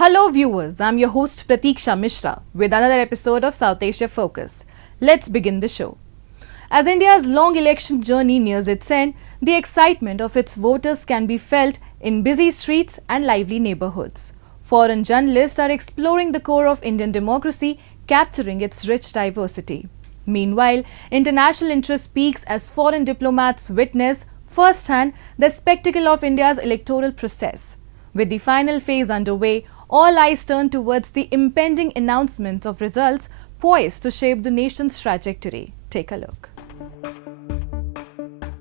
Hello viewers, I'm your host Pratiksha Mishra with another episode of South Asia Focus. Let's begin the show. As India's long election journey nears its end, the excitement of its voters can be felt in busy streets and lively neighborhoods. Foreign journalists are exploring the core of Indian democracy, capturing its rich diversity. Meanwhile, international interest peaks as foreign diplomats witness firsthand the spectacle of India's electoral process. With the final phase underway, all eyes turn towards the impending announcement of results poised to shape the nation's trajectory. Take a look.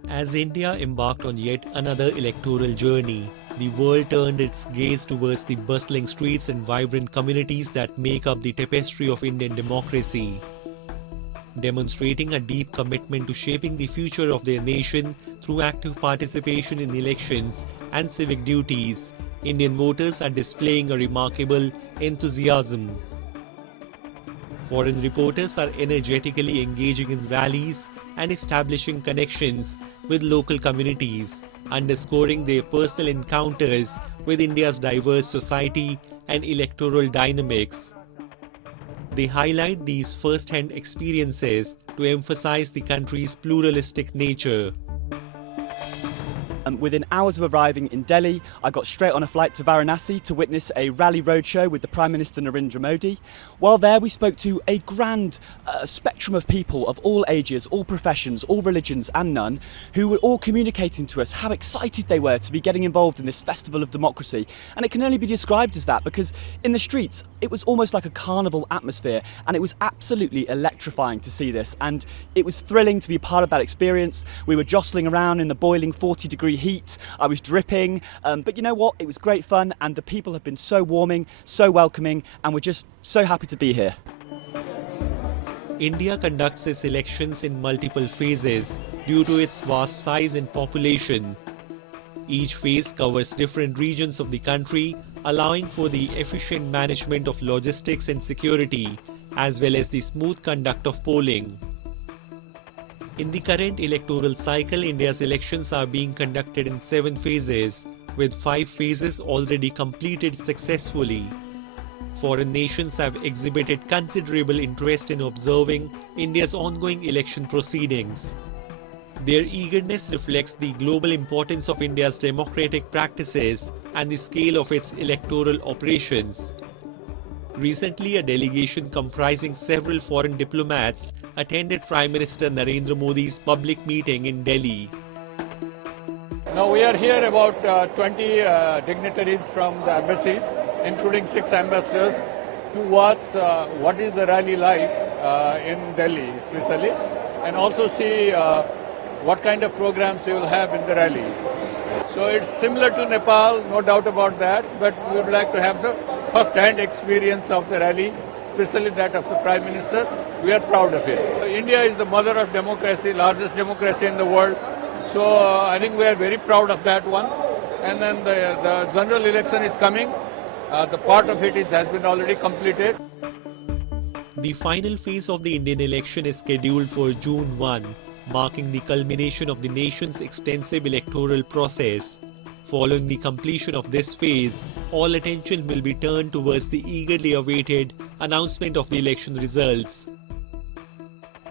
As India embarked on yet another electoral journey, the world turned its gaze towards the bustling streets and vibrant communities that make up the tapestry of Indian democracy. Demonstrating a deep commitment to shaping the future of their nation through active participation in elections and civic duties, Indian voters are displaying a remarkable enthusiasm. Foreign reporters are energetically engaging in rallies and establishing connections with local communities, underscoring their personal encounters with India's diverse society and electoral dynamics. They highlight these first-hand experiences to emphasize the country's pluralistic nature. Within hours of arriving in Delhi, I got straight on a flight to Varanasi to witness a rally roadshow with the Prime Minister Narendra Modi. While there, we spoke to a grand spectrum of people of all ages, all professions, all religions and none, who were all communicating to us how excited they were to be getting involved in this festival of democracy. And it can only be described as that because in the streets, it was almost like a carnival atmosphere, and it was absolutely electrifying to see this. And it was thrilling to be part of that experience. We were jostling around in the boiling 40-degree heat. I was dripping, but you know what? It was great fun, and the people have been so warming, so welcoming, and we're just so happy to be here. India conducts its elections in multiple phases due to its vast size and population. Each phase covers different regions of the country, allowing for the efficient management of logistics and security, as well as the smooth conduct of polling. In the current electoral cycle, India's elections are being conducted in 7 phases, with 5 phases already completed successfully. Foreign nations have exhibited considerable interest in observing India's ongoing election proceedings. Their eagerness reflects the global importance of India's democratic practices and the scale of its electoral operations. Recently, a delegation comprising several foreign diplomats attended Prime Minister Narendra Modi's public meeting in Delhi. Now we are here about 20 dignitaries from the embassies, including 6 ambassadors, to watch what is the rally like in Delhi especially, and also see what kind of programs we will have in the rally. So it's similar to Nepal, no doubt about that, but we would like to have the first-hand experience of the rally, especially that of the Prime Minister. We are proud of it. India is the mother of democracy, largest democracy in the world. So I think we are very proud of that one. And then the general election is coming. The part of it has been already completed. The final phase of the Indian election is scheduled for June 1, marking the culmination of the nation's extensive electoral process. Following the completion of this phase, all attention will be turned towards the eagerly awaited announcement of the election results.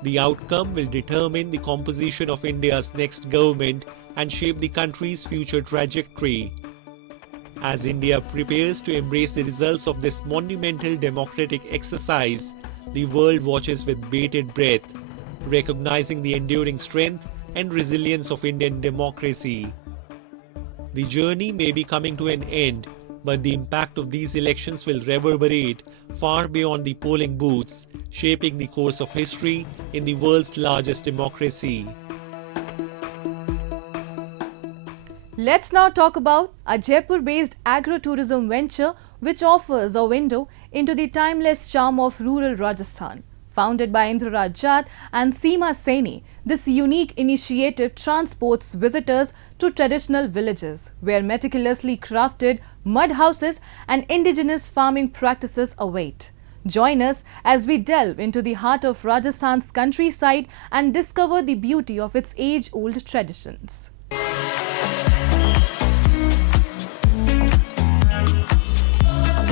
The outcome will determine the composition of India's next government and shape the country's future trajectory. As India prepares to embrace the results of this monumental democratic exercise, the world watches with bated breath, recognizing the enduring strength and resilience of Indian democracy. The journey may be coming to an end, but the impact of these elections will reverberate far beyond the polling booths, shaping the course of history in the world's largest democracy. Let's now talk about a Jaipur-based agrotourism venture which offers a window into the timeless charm of rural Rajasthan. Founded by Indraraj Jat and Seema Saini, this unique initiative transports visitors to traditional villages where meticulously crafted mud houses and indigenous farming practices await. Join us as we delve into the heart of Rajasthan's countryside and discover the beauty of its age-old traditions.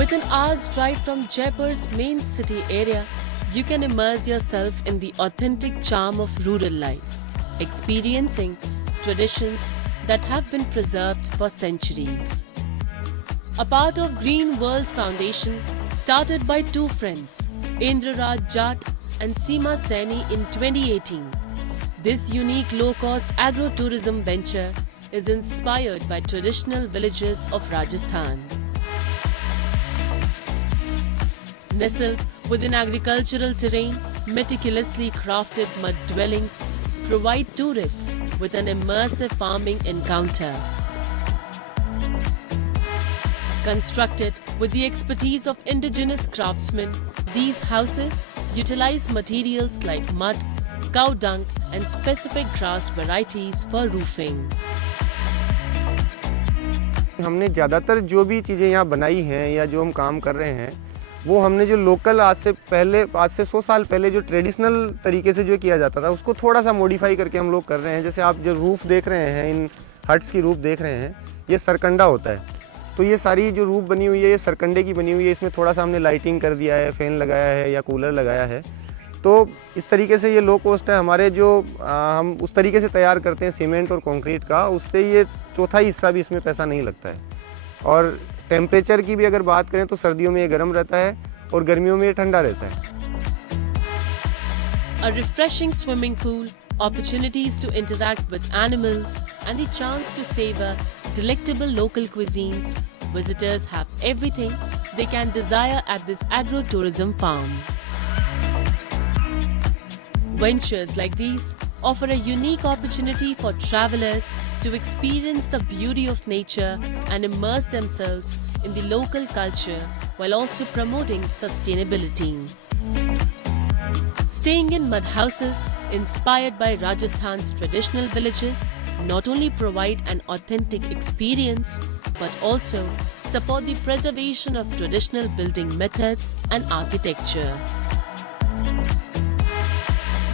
With an hour's drive from Jaipur's main city area, you can immerse yourself in the authentic charm of rural life, experiencing traditions that have been preserved for centuries. A part of Green World Foundation, started by two friends, Indraraj Jat and Seema Saini in 2018. This unique low-cost agro-tourism venture is inspired by traditional villages of Rajasthan. Nestled within agricultural terrain, meticulously crafted mud dwellings provide tourists with an immersive farming encounter. Constructed with the expertise of indigenous craftsmen, these houses utilize materials like mud, cow dung and specific grass varieties for roofing. हमने ज़्यादातर जो भी चीज़ें यहाँ बनाई हैं या जो हम काम कर रहे हैं वो हमने जो लोकल आज से 100 साल पहले जो ट्रेडिशनल तरीके से जो किया जाता था उसको थोड़ा सा मॉडिफाई करके हम लोग कर रहे हैं। जैसे आप जो रूफ़ देख रहे हैं, इन हट्स की रूफ़ देख रहे हैं, ये सरकंडा होता है। तो ये सारी जो रूफ़ बनी हुई है ये सरकंडे की बनी हुई है। इसमें थोड़ा सा हमने लाइटिंग कर दिया है, फ़ैन लगाया है या कूलर लगाया है। तो इस तरीके से ये लो कॉस्ट है। हमारे जो हम उस तरीके से तैयार करते हैं सीमेंट और कंक्रीट का, उससे ये चौथाई हिस्सा भी इसमें पैसा नहीं लगता है। और टेम्परेचर की भी अगर बात करें तो सर्दियों में ये गर्म रहता है और गर्मियों में ये ठंडा रहता है। A refreshing swimming pool, opportunities to interact with animals, and the chance to savor delectable local cuisines. Visitors have everything they can desire at this agro-tourism farm. Ventures like these offer a unique opportunity for travelers to experience the beauty of nature and immerse themselves in the local culture while also promoting sustainability. Staying in mud houses inspired by Rajasthan's traditional villages not only provide an authentic experience but also support the preservation of traditional building methods and architecture.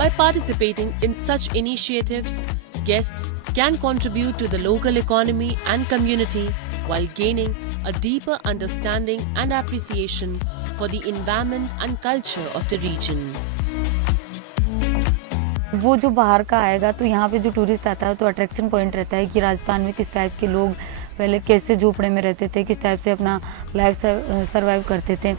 By participating in such initiatives, guests can contribute to the local economy and community while gaining a deeper understanding and appreciation for the environment and culture of the region. वो जो बाहर का आएगा तो यहाँ पे जो tourist आता है तो अट्रैक्शन पॉइंट रहता है कि राजस्थान में किस टाइप के लोग पहले कैसे झोपड़े में रहते थे, किस टाइप से अपना लाइफ सर्वाइव करते थे।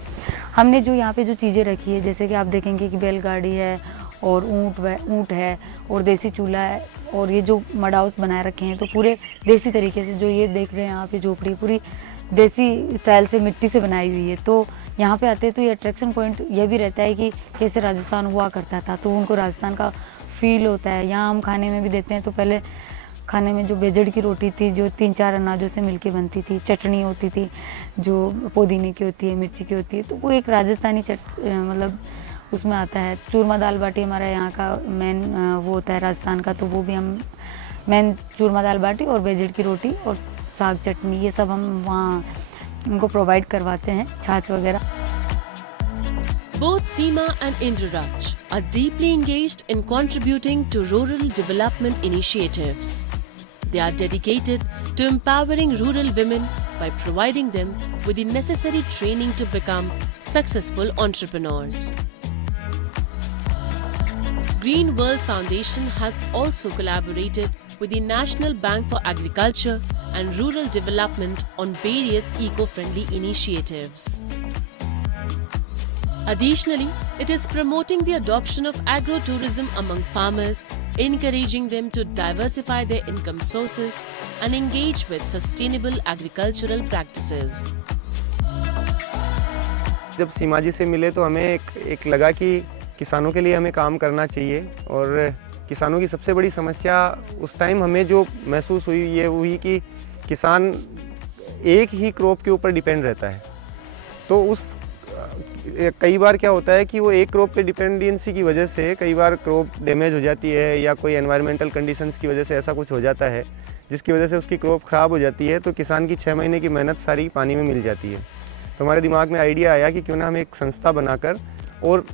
हमने जो यहाँ पे जो चीज़ें रखी है, जैसे कि आप देखेंगे कि बैलगाड़ी है और ऊँट है और देसी चूल्हा है और ये जो मड हाउस बनाए रखे हैं तो पूरे देसी तरीके से जो ये देख रहे हैं यहाँ पे झोपड़ी पूरी देसी स्टाइल से मिट्टी से बनाई हुई है। तो यहाँ पे आते हैं तो ये अट्रैक्शन पॉइंट ये भी रहता है कि कैसे राजस्थान हुआ करता था, तो उनको राजस्थान का फील होता है। यहाँ हम खाने में भी देते हैं तो पहले खाने में जो बेजड़ की रोटी थी जो 3-4 अनाजों से मिलके बनती थी, चटनी होती थी जो पुदीने की होती है, मिर्ची की होती है, तो वो एक राजस्थानी मतलब उसमें आता है। चूरमा दाल बाटी हमारा यहाँ का मेन वो होता है राजस्थान का, तो वो भी हम मेन चूरमा दाल बाटी और बेजड़ की रोटी और साग चटनी ये सब हम वहाँ उनको प्रोवाइड करवाते हैं, छाछ वगैरह। Both Seema and Indraraj are deeply engaged in contributing to rural development initiatives. They are dedicated to empowering rural women by providing them with the necessary training to become successful entrepreneurs. Green World Foundation has also collaborated with the National Bank for Agriculture and Rural Development on various eco-friendly initiatives. Additionally, it is promoting the adoption of agro-tourism among farmers, encouraging them to diversify their income sources and engage with sustainable agricultural practices. जब सीमा जी से मिले तो हमें एक लगा कि किसानों के लिए हमें काम करना चाहिए और किसानों की सबसे बड़ी समस्या उस टाइम हमें जो महसूस हुई ये हुई कि किसान एक ही क्रॉप के ऊपर डिपेंड रहता है। तो उस कई बार क्या होता है कि वो एक क्रॉप पे डिपेंडेंसी की वजह से कई बार क्रॉप डैमेज हो जाती है या कोई एनवायरमेंटल कंडीशंस की वजह से ऐसा कुछ हो जाता है जिसकी वजह से उसकी क्रॉप ख़राब हो जाती है, तो किसान की 6 महीने की मेहनत सारी पानी में मिल जाती है। तो हमारे दिमाग में आइडिया आया कि क्यों ना हम एक संस्था बनाकर और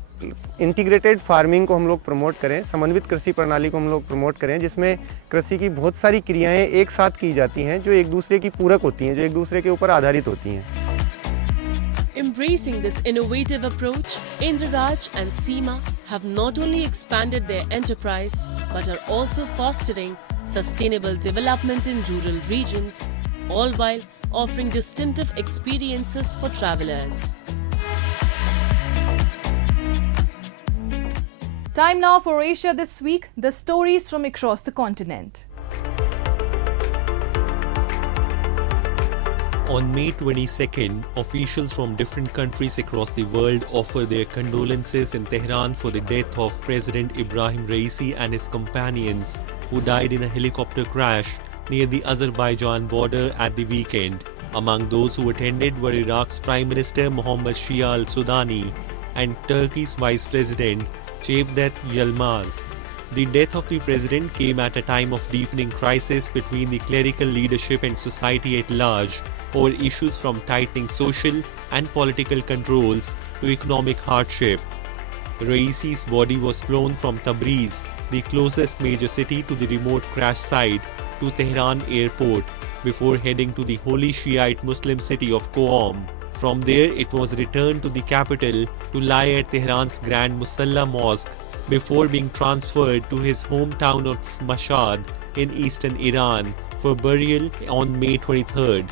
इंटीग्रेटेड फार्मिंग को हम लोग प्रमोट करें, समन्वित कृषि प्रणाली को हम लोग प्रमोट करें जिसमें कृषि की बहुत सारी क्रियाएँ एक साथ की जाती हैं जो एक दूसरे की पूरक होती हैं, जो एक दूसरे के ऊपर आधारित होती हैं। Embracing this innovative approach, Indraraj and Seema have not only expanded their enterprise but are also fostering sustainable development in rural regions, all while offering distinctive experiences for travelers. Time now for Asia This Week, the stories from across the continent. On May 22nd, officials from different countries across the world offer their condolences in Tehran for the death of President Ibrahim Raisi and his companions, who died in a helicopter crash near the Azerbaijan border at the weekend. Among those who attended were Iraq's Prime Minister Mohammad Shia al-Sudani and Turkey's Vice President Cevdet Yilmaz. The death of the president came at a time of deepening crisis between the clerical leadership and society at large over issues from tightening social and political controls to economic hardship. Raisi's body was flown from Tabriz, the closest major city to the remote crash site, to Tehran airport before heading to the holy Shiite Muslim city of Qom. From there, it was returned to the capital to lie at Tehran's Grand Musalla Mosque before being transferred to his hometown of Mashhad in eastern Iran for burial on May 23rd.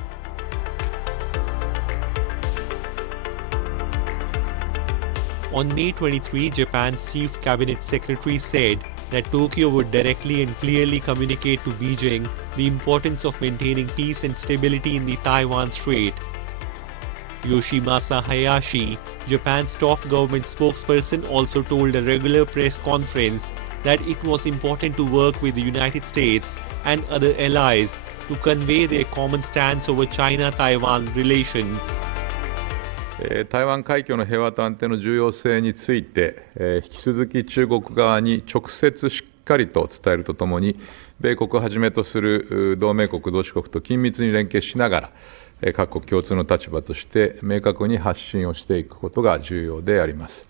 On May 23, Japan's chief cabinet secretary said that Tokyo would directly and clearly communicate to Beijing the importance of maintaining peace and stability in the Taiwan Strait. Yoshimasa Hayashi, Japan's top government spokesperson, also told a regular press conference that it was important to work with the United States and other allies to convey their common stance over China-Taiwan relations. 台湾海峡の平和と安定の重要性について、引き続き中国側に直接しっかりと伝えるとともに、米国をはじめとする同盟国、同志国と緊密に連携しながら、各国共通の立場として明確に発信をしていくことが重要であります。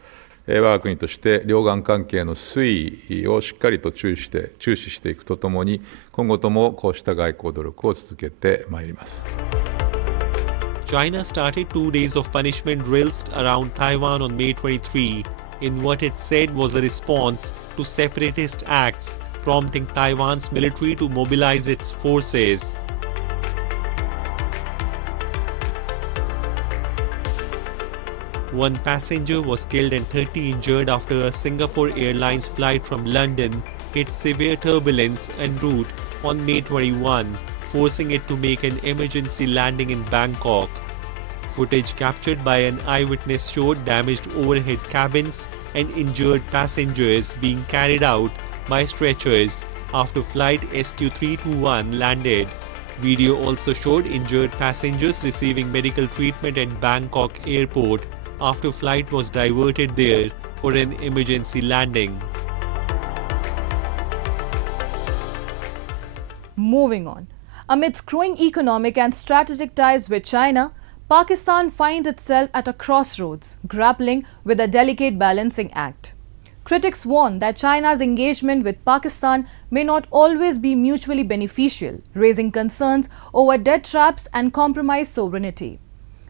我が国として両岸関係の推移をしっかりと注視していくとともに、今後ともこうした外交努力を続けてまいります。China started 2 days of punishment drills around Taiwan on May 23 in what it said was a response to separatist acts, prompting Taiwan's military to mobilize its forces. One passenger was killed and 30 injured after a Singapore Airlines flight from London hit severe turbulence en route on May 21, forcing it to make an emergency landing in Bangkok. Footage captured by an eyewitness showed damaged overhead cabins and injured passengers being carried out by stretchers after flight SQ321 landed. Video also showed injured passengers receiving medical treatment at Bangkok airport after flight was diverted there for an emergency landing. Moving on. Amidst growing economic and strategic ties with China, Pakistan finds itself at a crossroads, grappling with a delicate balancing act. Critics warn that China's engagement with Pakistan may not always be mutually beneficial, raising concerns over debt traps and compromised sovereignty.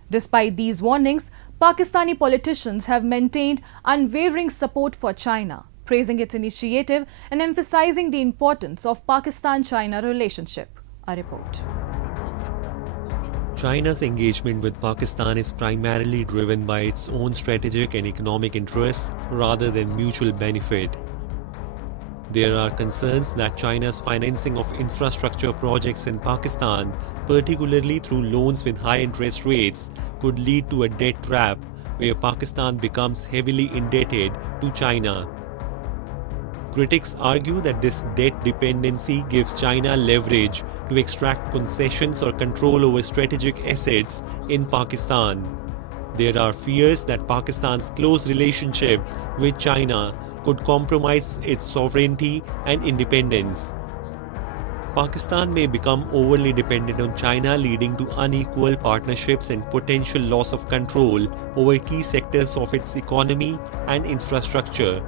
Despite these warnings, Pakistani politicians have maintained unwavering support for China, praising its initiative and emphasizing the importance of Pakistan-China relationship. A report. China's engagement with Pakistan is primarily driven by its own strategic and economic interests rather than mutual benefit. There are concerns that China's financing of infrastructure projects in Pakistan, particularly through loans with high interest rates, could lead to a debt trap where Pakistan becomes heavily indebted to China. Critics argue that this debt dependency gives China leverage to extract concessions or control over strategic assets in Pakistan. There are fears that Pakistan's close relationship with China could compromise its sovereignty and independence. Pakistan may become overly dependent on China, leading to unequal partnerships and potential loss of control over key sectors of its economy and infrastructure.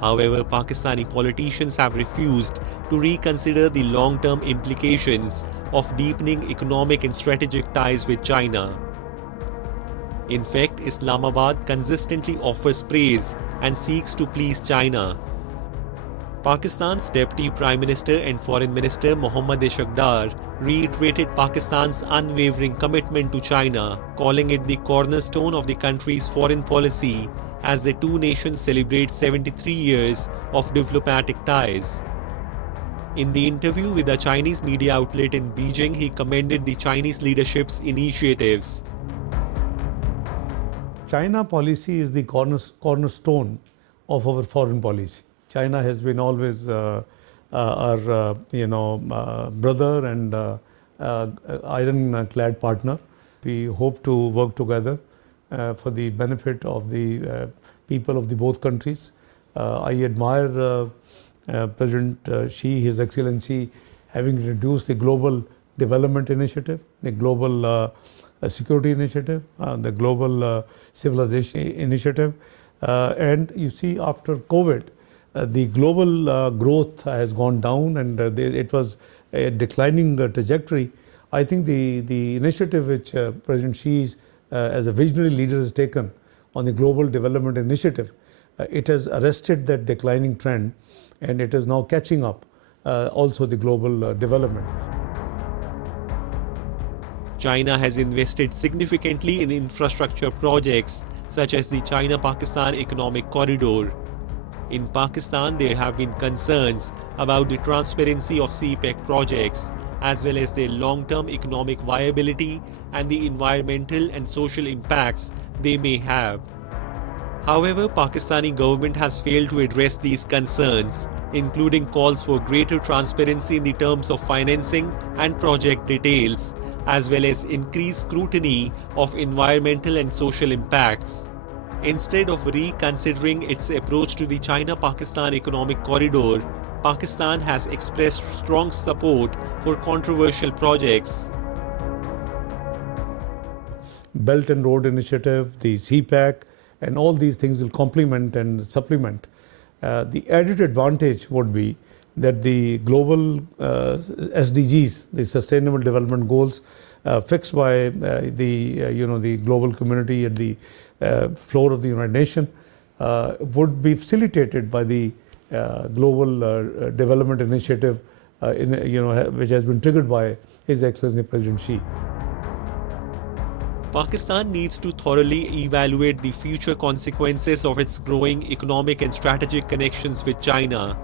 However, Pakistani politicians have refused to reconsider the long-term implications of deepening economic and strategic ties with China. In fact, Islamabad consistently offers praise and seeks to please China. Pakistan's Deputy Prime Minister and Foreign Minister Mohammad Ishaqdar reiterated Pakistan's unwavering commitment to China, calling it the cornerstone of the country's foreign policy as the two nations celebrate 73 years of diplomatic ties. In the interview with a Chinese media outlet in Beijing, he commended the Chinese leadership's initiatives. China policy is the cornerstone of our foreign policy. China has been always our brother and iron-clad partner. We hope to work together for the benefit of the people of the both countries. I admire President Xi, His Excellency, having introduced the Global Development Initiative, the Global Security Initiative, the Global Civilization Initiative. And you see, after COVID, the global growth has gone down and it was a declining trajectory. I think the initiative which President Xi as a visionary leader has taken on the Global Development Initiative, it has arrested that declining trend and it is now catching up also the global development. China has invested significantly in infrastructure projects such as the China-Pakistan Economic Corridor. In Pakistan, there have been concerns about the transparency of CPEC projects as well as their long-term economic viability and the environmental and social impacts they may have. However, Pakistani government has failed to address these concerns, including calls for greater transparency in the terms of financing and project details, as well as increased scrutiny of environmental and social impacts. Instead of reconsidering its approach to the China-Pakistan Economic Corridor, Pakistan has expressed strong support for controversial projects. Belt and Road Initiative, the CPEC, and all these things will complement and supplement. The added advantage would be that the global SDGs, the Sustainable Development Goals, fixed by the global community at the floor of the United Nations, would be facilitated by the Global Development Initiative, which has been triggered by His Excellency President Xi. Pakistan needs to thoroughly evaluate the future consequences of its growing economic and strategic connections with China.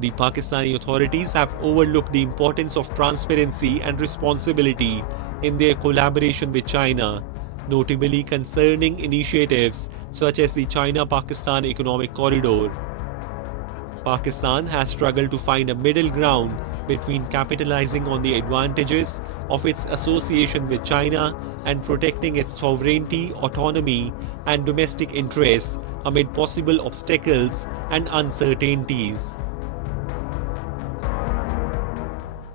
The Pakistani authorities have overlooked the importance of transparency and responsibility in their collaboration with China, notably concerning initiatives such as the China-Pakistan Economic Corridor. Pakistan has struggled to find a middle ground between capitalizing on the advantages of its association with China and protecting its sovereignty, autonomy, and domestic interests amid possible obstacles and uncertainties.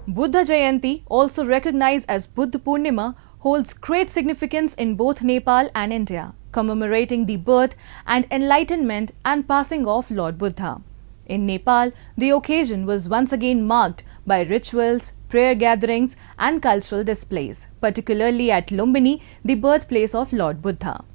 Buddha Jayanti, also recognized as Buddha Purnima, holds great significance in both Nepal and India, commemorating the birth and enlightenment and passing of Lord Buddha. In Nepal, the occasion was once again marked by rituals, prayer gatherings and cultural displays, particularly at Lumbini, the birthplace of Lord Buddha.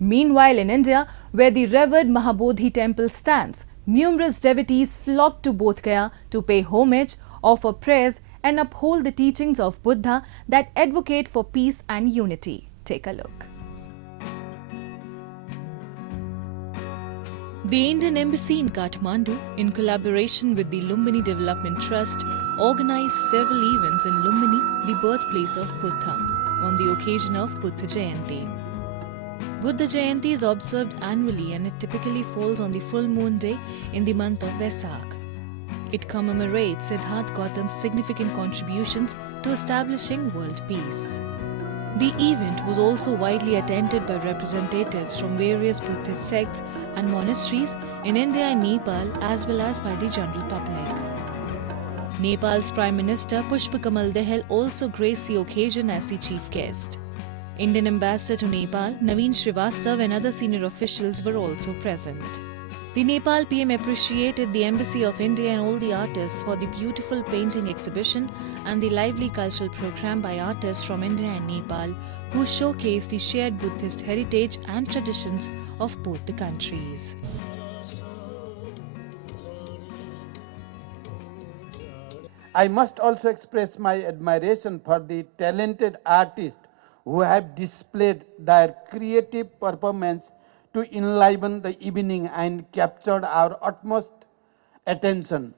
Meanwhile, in India, where the revered Mahabodhi temple stands, numerous devotees flock to Bodh Gaya to pay homage, offer prayers and uphold the teachings of Buddha that advocate for peace and unity. Take a look. The Indian Embassy in Kathmandu, in collaboration with the Lumbini Development Trust, organized several events in Lumbini, the birthplace of Buddha, on the occasion of Buddha Jayanti. Buddha Jayanti is observed annually and it typically falls on the full moon day in the month of Vesak. It commemorates Siddhartha Gautam's significant contributions to establishing world peace. The event was also widely attended by representatives from various Buddhist sects and monasteries in India and Nepal, as well as by the general public. Nepal's Prime Minister Pushpa Kamal Dahal also graced the occasion as the chief guest. Indian Ambassador to Nepal, Naveen Srivastav, and other senior officials were also present. The Nepal PM appreciated the Embassy of India and all the artists for the beautiful painting exhibition and the lively cultural program by artists from India and Nepal who showcase the shared Buddhist heritage and traditions of both the countries. I must also express my admiration for the talented artists who have displayed their creative performance to enliven the evening and captured our utmost attention.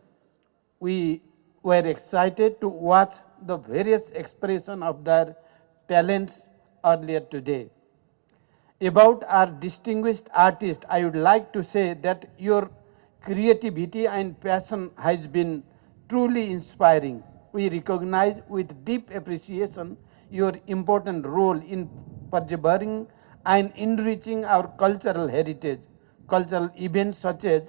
We were excited to watch the various expressions of their talents earlier today. About our distinguished artists, I would like to say that your creativity and passion has been truly inspiring. We recognize with deep appreciation your important role in preserving and enriching our cultural heritage. Cultural events such as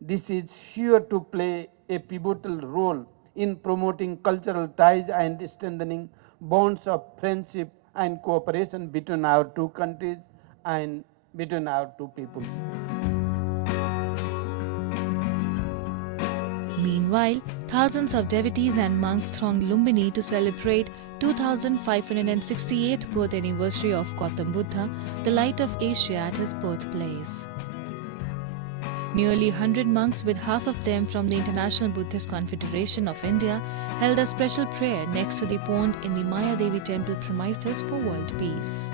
this is sure to play a pivotal role in promoting cultural ties and strengthening bonds of friendship and cooperation between our two countries and between our two peoples. Meanwhile, thousands of devotees and monks thronged Lumbini to celebrate 2568th birth anniversary of Gautam Buddha, the light of Asia, at his birthplace. Nearly 100 monks, with half of them from the International Buddhist Confederation of India, held a special prayer next to the pond in the Maya Devi temple premises for world peace.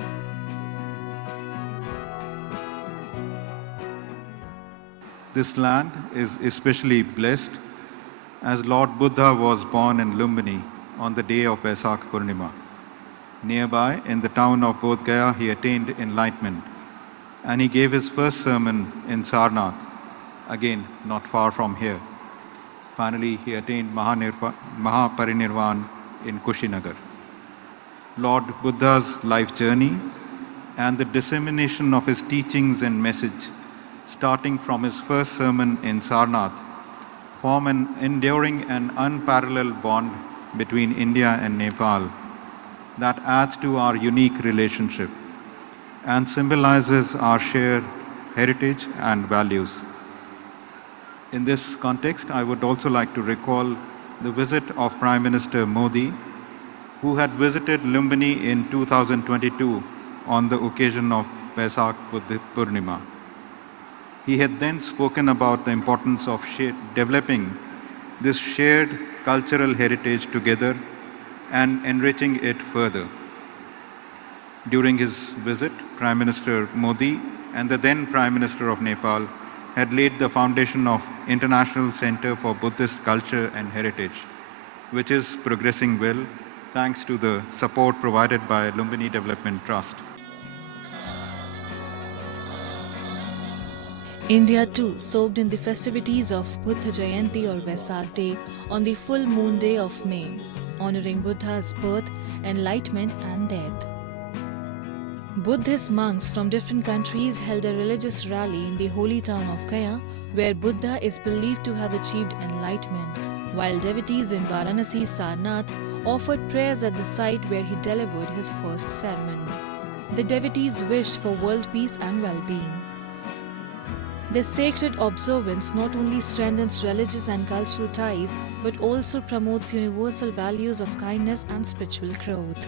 This land is especially blessed as Lord Buddha was born in Lumbini on the day of Vaisakh Purnima. Nearby, in the town of Bodh Gaya, he attained enlightenment, and he gave his first sermon in Sarnath, again not far from here. Finally, he attained Mahaparinirvan in Kushinagar. Lord Buddha's life journey and the dissemination of his teachings and message, starting from his first sermon in Sarnath, form an enduring and unparalleled bond between India and Nepal that adds to our unique relationship and symbolizes our shared heritage and values. In this context, I would also like to recall the visit of Prime Minister Modi, who had visited Lumbini in 2022 on the occasion of Vaisakh Purnima. He had then spoken about the importance of developing this shared cultural heritage together and enriching it further. During his visit, Prime Minister Modi and the then Prime Minister of Nepal had laid the foundation of International Center for Buddhist Culture and Heritage, which is progressing well thanks to the support provided by Lumbini Development Trust. India too soaked in the festivities of Buddha Jayanti or Vaisakh Day on the full moon day of May, honoring Buddha's birth, enlightenment and death. Buddhist monks from different countries held a religious rally in the holy town of Gaya, where Buddha is believed to have achieved enlightenment, while devotees in Varanasi, Sarnath, offered prayers at the site where he delivered his first sermon. The devotees wished for world peace and well-being. This sacred observance not only strengthens religious and cultural ties, but also promotes universal values of kindness and spiritual growth.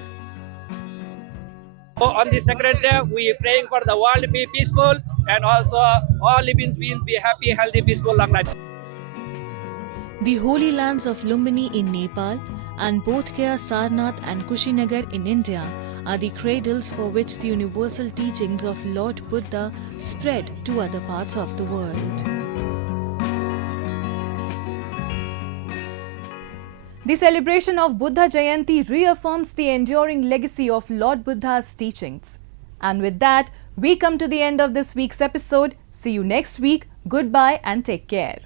On this sacred day, we are praying for the world to be peaceful and also all living beings be happy, healthy, peaceful, long life. The holy lands of Lumbini in Nepal and Bodh Gaya, Sarnath and Kushinagar in India are the cradles for which the universal teachings of Lord Buddha spread to other parts of the world. The celebration of Buddha Jayanti reaffirms the enduring legacy of Lord Buddha's teachings. And with that, we come to the end of this week's episode. See you next week. Goodbye and take care.